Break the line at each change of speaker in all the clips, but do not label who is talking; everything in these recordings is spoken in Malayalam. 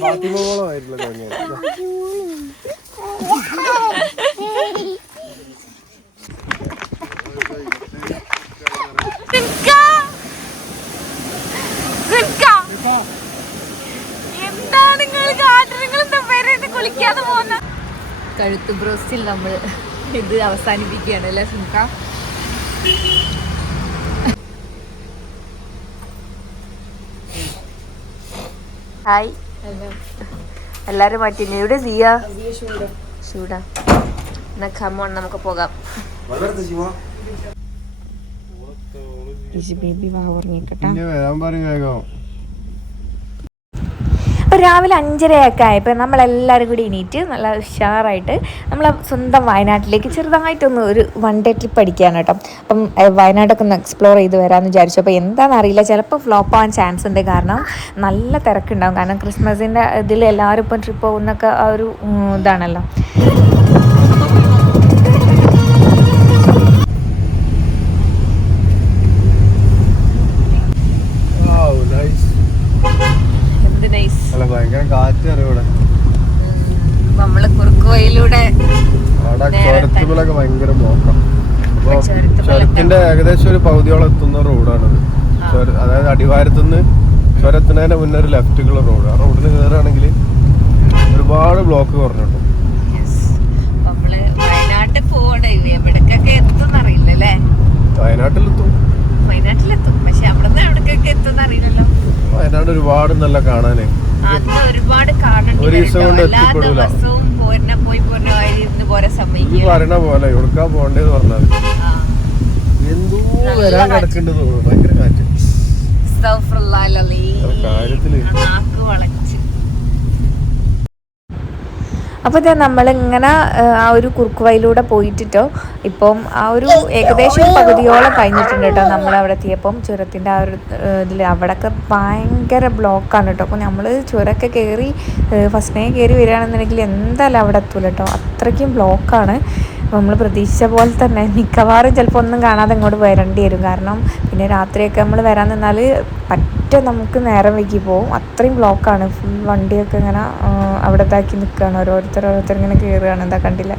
ഫാത്തിമോളമായിട്ടുള്ള തുടങ്ങിയത്
എന്താ നിങ്ങൾ കുളിക്കാതെ പോകുന്ന? കഴുത്ത് ബ്രോസ്റ്റിൽ നമ്മൾ ഇത് അവസാനിപ്പിക്കുകയാണ് അല്ലേ സുൽക്ക ഹായ് എല്ലാരും മാറ്റിന് എവിടെ സിയ ചൂടാ. എന്നാ കമോൺ നമുക്ക് പോകാം. ബേബി വാ ഉറങ്ങിക്കട്ടെ
പിന്നെ വരാൻ പറയും വേഗം
അപ്പോൾ രാവിലെ അഞ്ചരയൊക്കെ ആയപ്പോൾ നമ്മളെല്ലാവരും കൂടി എണീറ്റ് നല്ല ഉഷാറായിട്ട് നമ്മൾ സ്വന്തം വയനാട്ടിലേക്ക് ചെറുതായിട്ടൊന്ന് ഒരു വൺ ഡേ ട്രിപ്പ് അടിക്കുകയാണ് കേട്ടോ. അപ്പം വയനാട്ടൊക്കെ ഒന്ന് എക്സ്പ്ലോർ ചെയ്ത് വരാമെന്ന് വിചാരിച്ചു. അപ്പോൾ എന്താണെന്ന് അറിയില്ല. ചിലപ്പോൾ ഫ്ലോപ്പ് ആവാൻ ചാൻസ് ഉണ്ട്. കാരണം നല്ല തിരക്കുണ്ടാവും. കാരണം ക്രിസ്മസിന്റെ ഇതിൽ എല്ലാവരും ഇപ്പം ട്രിപ്പ് പോകുന്നൊക്കെ ആ ഒരു ഇതാണല്ലോ.
കാറ്റ്
കുറുക്കുവയിലൂടെ
അവിടെ ചുരത്തുമ്പോഴൊക്കെ ഭയങ്കര ചുരത്തിന്റെ ഏകദേശം ഒരു പകുതിയോളം എത്തുന്ന റോഡാണത്. അതായത് അടിവാരത്തുനിന്ന് ചുരത്തിനെ മുന്നേ ഒരു ലെഫ്റ്റുള്ള റോഡ്. ആ റോഡിന് കയറുകയാണെങ്കിൽ ഒരുപാട് ബ്ലോക്ക് കുറഞ്ഞിട്ടു. വയനാട്ടിലെത്തും.
വയനാട്ടിലെത്തും. പക്ഷെ നിന്ന് അവിടേക്കൊക്കെ എത്തുന്ന അറിയില്ലല്ലോ.
വയനാട് ഒരുപാട് നല്ല കാണാനേ.
ഒരുപാട്
ഒരു ദിവസം കൊണ്ട് എത്തിപ്പെടൂല. പറയണ പോലെ എവിടുക്കാ പോണ്ടേന്ന് പറഞ്ഞാൽ. എന്തോ വരാൻ കിടക്കേണ്ടത് ഭയങ്കര കാറ്റ്.
കാര്യത്തിൽ നാക്ക് വളച്ച്. അപ്പോൾ ഇതാ നമ്മളിങ്ങനെ ആ ഒരു കുറുക്കുവയിലൂടെ പോയിട്ടിട്ടോ. ഇപ്പം ആ ഒരു ഏകദേശം പകുതിയോളം കഴിഞ്ഞിട്ടുണ്ട് കേട്ടോ നമ്മൾ അവിടെ എത്തിയപ്പം. ചുരത്തിന്റെ ആ ഒരു ഇതിൽ അവിടെയൊക്കെ ഭയങ്കര ബ്ലോക്കാണ് കേട്ടോ. അപ്പോൾ നമ്മൾ ചുരമൊക്കെ കയറി ഫസ്റ്റിനെ കയറി വരികയാണെന്നുണ്ടെങ്കിൽ എന്തായാലും അവിടെ എത്തൂല കേട്ടോ. അത്രയ്ക്കും ബ്ലോക്കാണ്. നമ്മൾ പ്രതീക്ഷിച്ച പോലെ തന്നെ മിക്കവാറും ചിലപ്പോൾ ഒന്നും കാണാതെ ഇങ്ങോട്ട് വരേണ്ടി വരും. കാരണം പിന്നെ രാത്രിയൊക്കെ നമ്മൾ വരാൻ നിന്നാൽ പറ്റ നമുക്ക് നേരം വൈകി പോവും. അത്രയും ബ്ലോക്കാണ് ഫുൾ വണ്ടിയൊക്കെ ഇങ്ങനെ അവിടെ ഇതാക്കി നിൽക്കുകയാണ്. ഓരോരുത്തർ ഓരോരുത്തർ ഇങ്ങനെ കയറുകയാണ്. എന്താ കണ്ടില്ല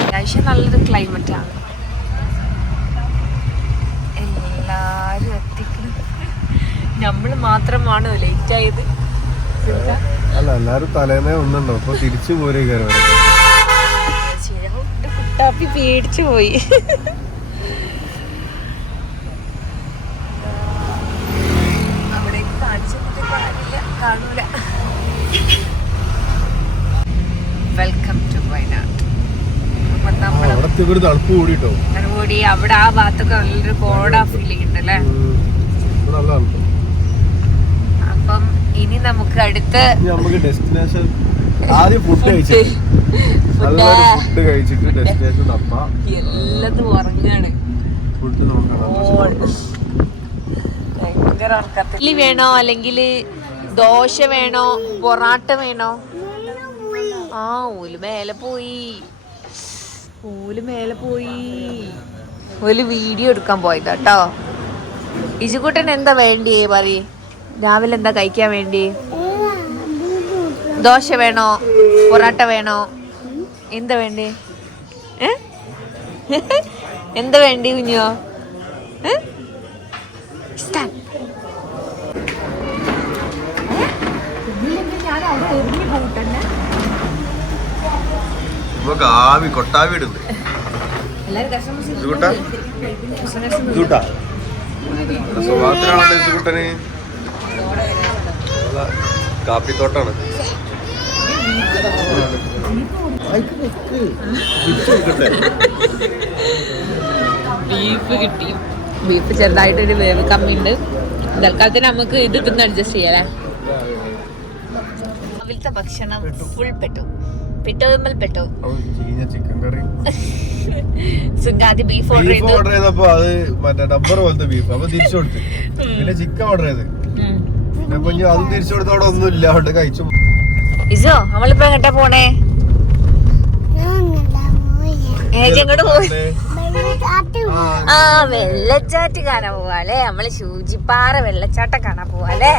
അത്യാവശ്യം നല്ലൊരു ക്ലൈമറ്റാണ് എല്ലാരും എത്തിക്കണം നമ്മൾ മാത്രമാണോ ലേറ്റ് ആയത്
അല്ല എല്ലാരും തലേന്നേ ഒന്നുണ്ടോ അപ്പൊ തിരിച്ചു പോരേ കയറി
കുട്ടാപ്പി പേടിച്ചു പോയി. കാണൂല. വെൽക്കം ടു വയനാട്
അവിടെ
ആ ഭാഗത്തൊക്കെ നല്ലൊരു കോട ഫീലിംഗ് ഉണ്ട് അല്ലേ
ഇവിടെ നല്ല തണുപ്പ്
അപ്പം ഇനി നമുക്ക് അടുത്ത്
നമുക്ക് ഡെസ്റ്റിനേഷൻ ആദ്യം ഫുഡ് കഴിച്ചിട്ട്. ഫുഡ് കഴിച്ചിട്ട് ഡെസ്റ്റിനേഷൻ തപ്പ
എല്ലാതും ഉറങ്ങാണ്.
ഫുഡ് നോക്കണം
ഭയങ്കര ഇഡ്ഡലി വേണോ? അല്ലെങ്കിൽ ദോശ വേണോ? പൊറാട്ട വേണോ? ആ ഓൽ മേലെ പോയി. ഓൽ മേലെ പോയി. ഓൽ വീഡിയോ എടുക്കാൻ പോയതാട്ടോ ഇജുകുട്ടൻ എന്താ വേണ്ടിയേ പറയ്? രാവിലെ എന്താ കഴിക്കാൻ വേണ്ടി? ദോശ വേണോ? പൊറാട്ട വേണോ? എന്താ വേണ്ടി? എന്താ വേണ്ടി കുഞ്ഞോ
ആവി കൊട്ടാവി ഇടുന്നു ഇതുകൂട്ടാ ഇതുകൂട്ടാ ഇസുകുട്ടന് കാപ്പിത്തോട്ടാണ്.
ബീഫ് കിട്ടി. ബീഫ് ചെറുതായിട്ടൊരു വേവ് കമ്മിയുണ്ട്. തൽക്കാലത്തിന് നമുക്ക് ഇത് തിന്ന് അഡ്ജസ്റ്റ് ചെയ്യാലേ. രാവിലത്തെ ഭക്ഷണം ഫുൾ പെട്ടു. പെട്ടോ. നമ്മൾ പെട്ടോ
ചിക്കൻ കറി
ബീഫ് ഓർഡർ
ചെയ്തപ്പോ അത് മറ്റേ ഡബ്ബർ പോലത്തെ ബീഫ് അപ്പൊ തിരിച്ചു കൊടുത്തു. പിന്നെ ചിക്കൻ ഓർഡർ ചെയ്ത്.
ഉം.
പിന്നെ കുഞ്ഞു അതും തിരിച്ചു കൊടുത്തോടെ ഒന്നും ഇല്ല അവിടെ കഴിച്ചു
ഇസോ നമ്മളിപ്പോ എങ്ങട്ടാ പോണേ? ഏച്ചി എങ്ങോട്ട് പോയി? ആ വെള്ളച്ചാറ്റ് കാണാൻ പോവാല്ലേ? നമ്മൾ ശൂചിപ്പാറ വെള്ളച്ചാട്ടം കാണാൻ പോവാല്ലേ?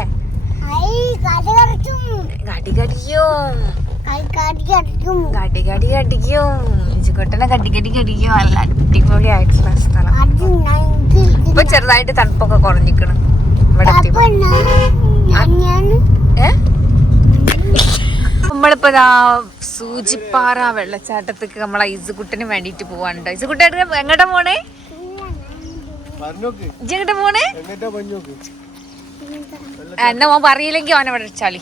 ഇഞ്ചിക്കൊട്ടനെ കടിക്കടി കടി കടിക്കും. നല്ല അടിപൊളി ആയിട്ടുള്ള സ്ഥലം ഇപ്പൊ ചെറുതായിട്ട് തണുപ്പൊക്കെ കുറഞ്ഞിക്കണം ഇവിടെ നമ്മളിപ്പോ സൂചിപ്പാറ വെള്ളച്ചാട്ടത്തേക്ക് നമ്മളെ ഇസുകുട്ടന് വേണ്ടിട്ട് പോവാണ്ട് ഇസുകുട്ടൻ എങ്ങോട്ടാ പോണേ
പറഞ്ഞോക്ക്
ഇജ്ജ് എങ്ങോട്ടാ പോണേ
എങ്ങട്ടാ പഞ്ഞോക്ക്
എന്നാ മോൻ പറയില്ലെങ്കി അവനെ ഇവിടെ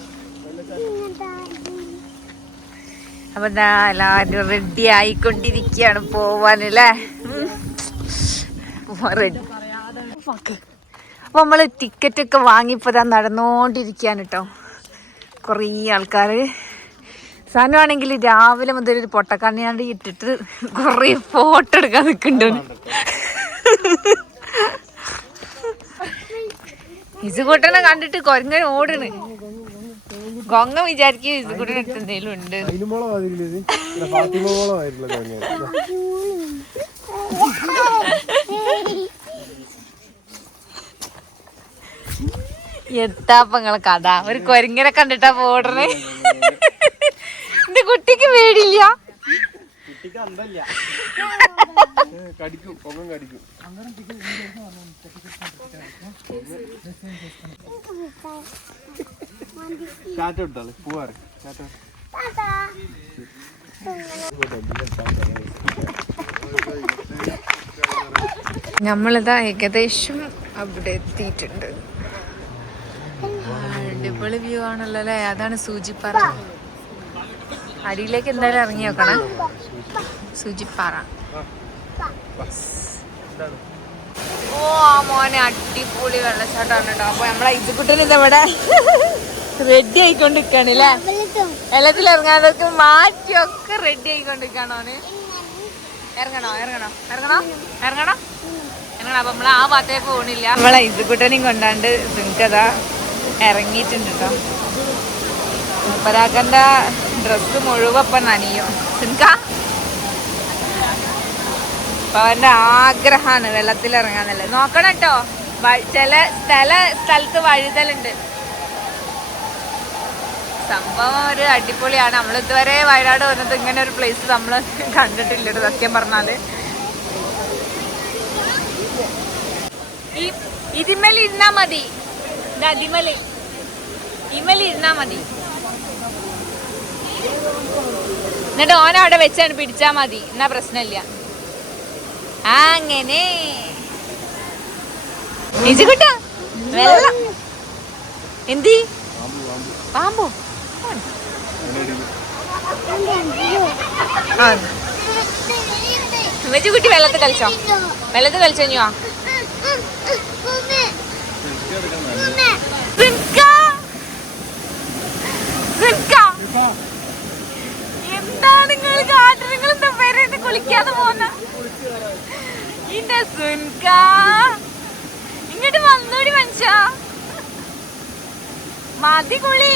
അപ്പൊ എന്താ എല്ലാരും റെഡി ആയിക്കൊണ്ടിരിക്കുകയാണ് പോവാനല്ലേ റെഡി അപ്പൊ നമ്മൾ ടിക്കറ്റ് ഒക്കെ ഇതാ നടന്നുകൊണ്ടിരിക്കുകയാണ് കേട്ടോ കുറേ ആൾക്കാർ സാധനമാണെങ്കിൽ രാവിലെ മുതൽ ഒരു പൊട്ടക്കണ്ണിയാണ്ട് ഇട്ടിട്ട് കുറേ ഫോട്ടോ എടുക്കാൻ നിൽക്കുന്നുണ്ട് ഇസുകൂട്ടനെ കണ്ടിട്ട് കൊരങ്ങൻ ഓടണ്. കൊങ്ങ വിചാരിക്കും ഇസുകൂട്ടനെ അടുത്ത് എന്തെങ്കിലും ഉണ്ട്. എത്താപ്പങ്ങളെ കഥ. ഒരു കൊരങ്ങനെ കണ്ടിട്ടാ പോടണേ. എന്റെ കുട്ടിക്ക് പേടില്ല നമ്മളിതാ ഏകദേശം അവിടെ എത്തിയിട്ടുണ്ട്. അടിപൊളി വ്യൂ ആണല്ലോ അല്ലേ? അതാണ് സൂചിപ്പാറ അടിയിലേക്ക് എന്തായാലും ഇറങ്ങി നോക്കണം. സൂചിപ്പാറ ഓ മോനെ അടിപൊളി വെള്ളച്ചാട്ടമാണ് കേട്ടോ അപ്പൊ നമ്മളെ ഇതുകുട്ടൻ ഇതവിടെ റെഡി ആയിക്കൊണ്ടിരിക്കാണ് അല്ലേ? വെള്ളത്തിൽ ഇറങ്ങാതൊക്കെ മാറ്റിയൊക്കെ റെഡി ആയിക്കൊണ്ടിരിക്കാണ് ഇറങ്ങണോ? ഇറങ്ങണോ? ഇറങ്ങണോ? ഇറങ്ങണോ? ഇറങ്ങണം? അപ്പൊ നമ്മളെ ആ ഭാഗത്തേക്ക് പോണില്ല. നമ്മളെ ഇതുകുട്ടനെയും കൊണ്ടാണ്ട് സിങ്കത ഇറങ്ങിയിട്ടുണ്ട് കേട്ടോ. മുപ്പരാക്കന്റെ ഡ്രസ്സ് മുഴുവൻ ഇപ്പൊ നനിയും. സിങ്ക അപ്പൊ അവന്റെ ആഗ്രഹാണ് വെള്ളത്തിൽ നോക്കണം കേട്ടോ. ചില സ്ഥല സ്ഥലത്ത് വഴുതലുണ്ട്. സംഭവം ഒരു അടിപൊളിയാണ്. നമ്മൾ ഇതുവരെ വയനാട് വന്നത് ഇങ്ങനെ ഒരു പ്ലേസ് നമ്മൾ കണ്ടിട്ടില്ല സത്യം പറഞ്ഞാൽ. ഈ ഇതിമേൽ ഇരുന്നാ മതി. ദാ ഇതിമേൽ ഇമേൽ ഇരുന്നാ മതി. എന്നിട്ട് ഓൻ അവിടെ വെച്ചാണ് പിടിച്ചാ മതി. എന്നാ പ്രശ്നമില്ല. അങ്ങനെ. എന്തി? പാമ്പോ? കുട്ടി വെള്ളത്തിൽ കളിച്ചോ? വെള്ളത്തിൽ കളിച്ചോ എന്താണ് നിങ്ങൾ എന്താ കുളിക്കാതെ ഇങ്ങോട്ട് വന്നോടി മനുഷ്യ. മതി കുളി.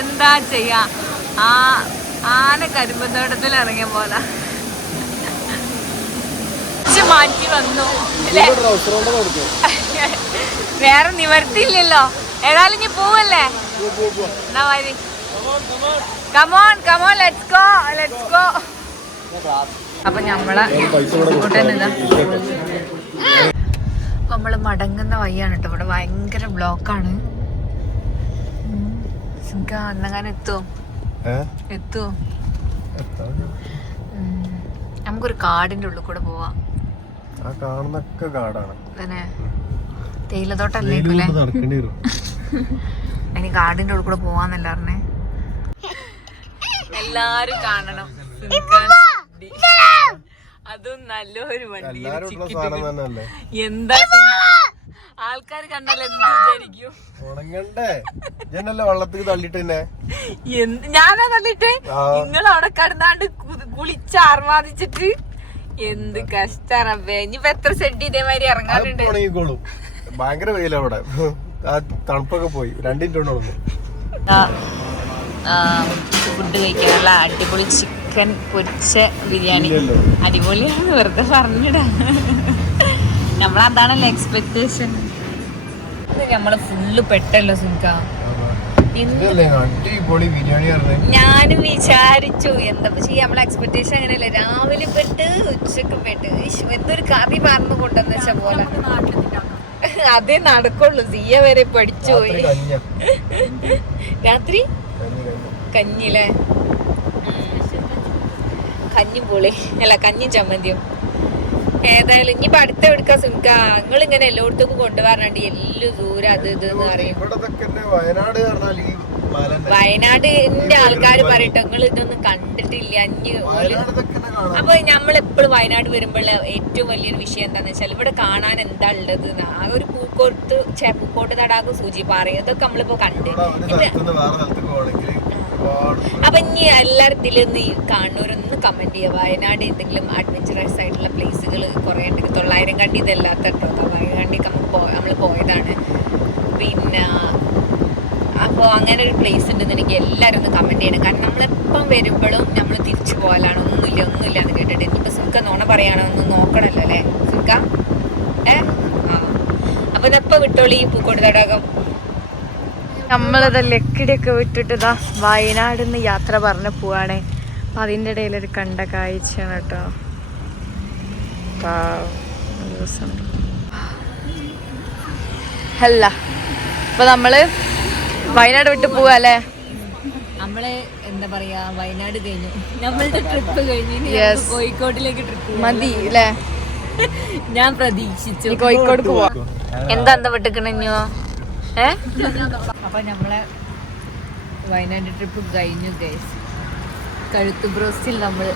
എന്താ ചെയ്യാ? ആ ആന കരിമ്പത്തോട്ടത്തിൽ ഇറങ്ങിയ പോലെ. ഇജ്ജ് മാറ്റി വന്നു വേറെ നിവർത്തിയില്ലല്ലോ. ഏതായാലും ഇനി പോവല്ലേ? എന്നാ മതി. Come on come on let's go let's go അപ്പൊ അപ്പൊ നമ്മൾ മടങ്ങുന്ന വഴിയാണ് കേട്ടോ. ഇവിടെ ഭയങ്കര ബ്ലോക്കാണ്. അന്നങ്ങനെ എത്തുമോ എത്തുമോ നമുക്കൊരു കാടിന്റെ ഉള്ളിൽ കൂടെ പോവാം.
ആ കാണുന്നൊക്കെ കാടാണ് നടക്കേണ്ടി വരും.
ഇനി കാടിന്റെ ഉള്ളിൽ കൂടെ പോവാന്നല്ല പറഞ്ഞേ. എല്ലാരും കാണണം. അതും നല്ലൊരു വണ്ടി എന്താ ആൾക്കാർ കണ്ടാൽ എന്ത് വിചാരിക്കും?
ഉണങ്ങണ്ടേ? ജനല്ല വെള്ളത്തിൽ തള്ളിട്ട് തന്നെ
എന്ത് ഞാനാ തന്നിട്ട്
ആ.
നിങ്ങൾ അവിടെ കടന്നാണ്ട് കുളിച്ച് ആർമാദിച്ചിട്ട് എന്ത് കഷ്ടറബേ ഇനിയിപ്പോ എത്ര സെഡ് ഇതേമാതിരി
ഇറങ്ങാറുണ്ട് ഉണങ്ങിക്കോളും ഭയങ്കര വെയില അവിടെ ആ തണുപ്പൊക്കെ പോയി. രണ്ടിന്റെ ഉണ്ടോ
ഫുഡ് കഴിക്കാനുള്ള അടിപൊളി ചിക്കൻ പൊരിച്ച ബിരിയാണി. അടിപൊളിയാണ് വെറുതെ പറഞ്ഞിടാ. നമ്മളതാണല്ലോ എക്സ്പെക്ടേഷൻ നമ്മൾ ഫുള്ള് പെട്ടല്ലോ സുൽക്ക
ഇതല്ലേ അടിപൊളി ബിരിയാണി പറഞ്ഞേ
ഞാനും വിചാരിച്ചു. എന്താ ചെയ്യാ? നമ്മളെ എക്സ്പെക്ടേഷൻ അങ്ങനെയല്ലേ? രാവിലെ പെട്ട് ഉച്ചയ്ക്ക് പെട്ട്. എന്തൊരു കറി പറഞ്ഞു കൊണ്ടെന്ന് വെച്ച പോലെ. അതേ നടക്കുള്ളൂ. സിയ വരെ പഠിച്ചു
രാത്രി
പോയി. രാത്രി?
കഞ്ഞിലെ? കഞ്ഞി
കഞ്ഞി പൊളി അല്ല കഞ്ഞി ചമ്മന്തിയും. ഏതായാലും ഇനിയിപ്പോ അടുത്ത എടുക്കാൻ സുൽക്ക നിങ്ങൾ ഇങ്ങനെ എല്ലായിടത്തേക്കും കൊണ്ടുപോകാറുണ്ട് എല്ലാം ദൂരം അത് ഇത് എന്ന് പറയും.
വയനാട് എന്റെ
വയനാടിന്റെ ആൾക്കാർ പറയട്ടെ നിങ്ങൾ ഇതൊന്നും കണ്ടിട്ടില്ല അഞ്ഞ് അപ്പൊ നമ്മളെപ്പോഴും വയനാട് വരുമ്പോഴുള്ള ഏറ്റവും വലിയൊരു വിഷയം എന്താന്ന് വെച്ചാൽ ഇവിടെ കാണാൻ എന്താ ഉള്ളത്. ആ ഒരു പൂക്കോട്ട് പൂക്കോട്ട് തടാകം സൂചിപ്പാറ ഇതൊക്കെ നമ്മളിപ്പോ കണ്ട്. അപ്പൊ ഇനി എല്ലായിടത്തിലും നീ കാണുന്നവരൊന്ന് കമന്റ് ചെയ്യുക. വയനാട് എന്തെങ്കിലും അഡ്വഞ്ചറസ് ആയിട്ടുള്ള പ്ലേസുകൾ കുറെ ഉണ്ടെങ്കിൽ തൊള്ളായിരം കണ്ടി ഇതല്ലാത്ത കേട്ടോ. തൊള്ളായിരം കണ്ടി നമ്മൾ പോയതാണ്. പിന്നെ അപ്പോൾ അങ്ങനെ ഒരു പ്ലേസ് ഉണ്ടെന്നുണ്ടെങ്കിൽ എല്ലാവരും ഒന്ന് കമന്റ് ചെയ്യണം. കാരണം നമ്മളെപ്പം വരുമ്പോഴും നമ്മൾ തിരിച്ചു പോകലാണ് ഒന്നുമില്ല ഒന്നുമില്ല എന്ന് കേട്ടിട്ട്. ഇനിയിപ്പോൾ സുൽക്ക നോണ പറയാണോ ഒന്ന് നോക്കണല്ലോ അല്ലേ? സുൽക്ക ഏ? ആ. അപ്പൊ ഇതെപ്പോ വിട്ടോളി. പൂക്കോട് തടാകം.
നമ്മളിത് ലക്കിടിയൊക്കെ വിട്ടിട്ട് ഇതാ വയനാട് നിന്ന് യാത്ര പറഞ്ഞ് പോവാണേ. അപ്പം അതിന്റെ ഇടയിൽ ഒരു കണ്ട കാഴ്ചയാണ് കേട്ടോ. അല്ല അപ്പൊ നമ്മൾ വയനാട് വിട്ട് പോവാ അല്ലേ?
നമ്മൾ എന്താ പറയാ വയനാട് കഴിഞ്ഞു. നമ്മളുടെ ട്രിപ്പ് കഴിഞ്ഞു. കോഴിക്കോട്ടിലേക്ക് ട്രിപ്പ്
മതി അല്ലേ?
ഞാൻ പ്രതീക്ഷിച്ചു.
കോഴിക്കോട് പോവാ.
എന്താ എന്താ വിട്ടിക്കണഞ്ഞോ ഏ? അപ്പൊ നമ്മളെ വയനാട് ട്രിപ്പ് കഴിഞ്ഞു ഗൈസ് കഴുത്ത് ബ്രോസ്റ്റിൽ നമ്മൾ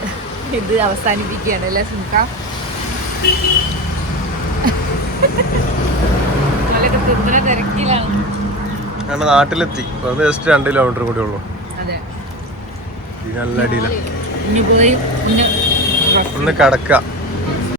ഇത് അവസാനിപ്പിക്കുകയാണ് അല്ലേ സുൽക്ക
ഞങ്ങൾ നാട്ടിലെത്തി. അത് ജസ്റ്റ് രണ്ട് കിലോമീറ്റർ കൂടി ഉള്ളൂ. നല്ല അടിയില.
ഇനി പോയി പിന്നെ
ഒന്ന് കിടക്കാം.